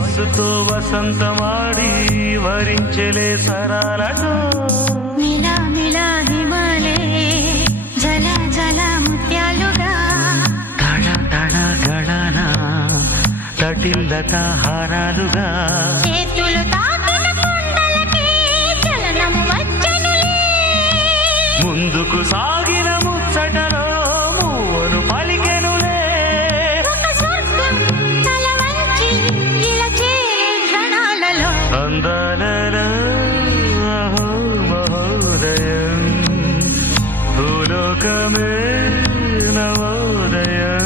వయస్సుతో వసంతమాడి వరించలే సరాలతో మిలా మిలా హిమాలే జల జల ముత్యాలుగా తళ తళ గళన తటిల్లత హారాలుగా చేతులు తాకిన కొండలకే చలనం వచ్చనులే ముందుకు సాగిన ముచ్చటలో మూవను పలికెనులే ఒక స్వర్గం తల వంచి ఇలా చేరే క్షణాలలో అందాలలో అహో మహోదయం భూలోకమే నవోదయం